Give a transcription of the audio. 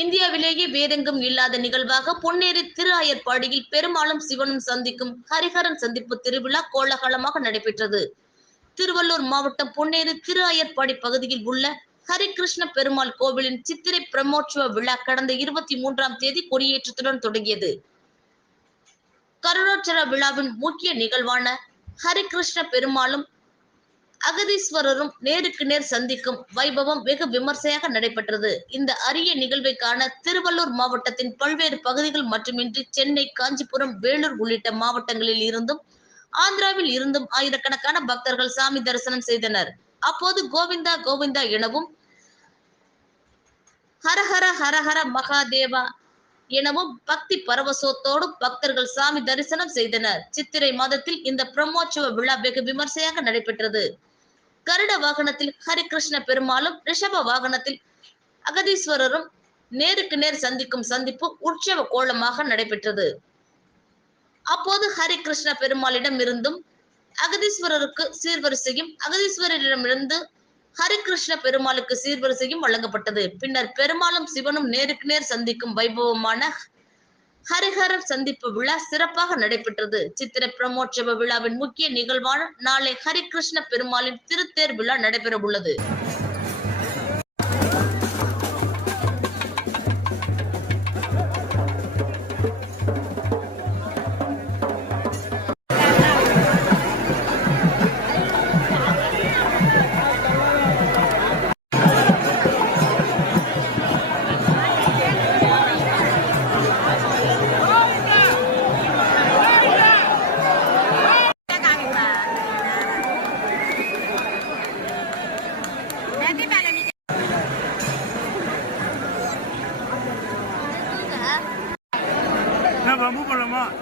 இந்தியாவிலேயே வேறெங்கும் இல்லாத நிகழ்வாக பொன்னேரி திரு ஆயர்பாடியில் பெருமாளும் சிவனும் சந்திக்கும் ஹரிஹரன் சந்திப்பு திருவிழா கோலாகலமாக நடைபெற்றது. திருவள்ளூர் மாவட்டம் பொன்னேரி திரு ஆயர்பாடி பகுதியில் உள்ள ஹரிகிருஷ்ண பெருமாள் கோவிலின் சித்திரை பிரம்மோற்சவ விழா கடந்த 23ஆம் தேதி கொடியேற்றத்துடன் தொடங்கியது. கருடாட்சர விழாவின் முக்கிய நிகழ்வான ஹரிகிருஷ்ண பெருமாளும் அகதீஸ்வரரும் நேருக்கு நேர் சந்திக்கும் வைபவம் வெகு விமர்சையாக நடைபெற்றது. இந்த அரிய நிகழ்வை காண திருவள்ளூர் மாவட்டத்தின் பல்வேறு பகுதிகள் மட்டுமின்றி சென்னை, காஞ்சிபுரம், வேலூர் உள்ளிட்ட மாவட்டங்களில் இருந்தும் ஆந்திராவில் இருந்தும் ஆயிரக்கணக்கான பக்தர்கள் சாமி தரிசனம் செய்தனர். அப்போது கோவிந்தா கோவிந்தா எனவும் ஹரஹர ஹரஹர மகாதேவா எனவும் பக்தி பரவசத்தோடு பக்தர்கள் சாமி தரிசனம் செய்தனர். சித்திரை மாதத்தில் இந்த பிரம்மோற்சவ விழா வெகு விமர்சையாக நடைபெற்றது. கருட வாகனத்தில் ஹரிகிருஷ்ண பெருமாளும், ரிஷப வாகனத்தில் அகதீஸ்வரரும் நேருக்கு நேர் சந்திக்கும் சந்திப்பு உற்சவ கோலமாக நடைபெற்றது. அப்போது ஹரிகிருஷ்ண பெருமாளிடம் இருந்தும் அகதீஸ்வரருக்கு சீர்வரிசையும், அகதீஸ்வரரிடமிருந்து ஹரிகிருஷ்ண பெருமாளுக்கு சீர்வரிசையும் வழங்கப்பட்டது. பின்னர் பெருமாளும் சிவனும் நேருக்கு நேர் சந்திக்கும் வைபவமான ஹரிஹரன் சந்திப்பு விழா சிறப்பாக நடைபெற்றது. சித்திரை பிரம்மோற்சவ விழாவின் முக்கிய நிகழ்வான நாளை ஹரிகிருஷ்ண பெருமாளின் திருத்தேர் விழா நடைபெற உள்ளது. Vamos para más.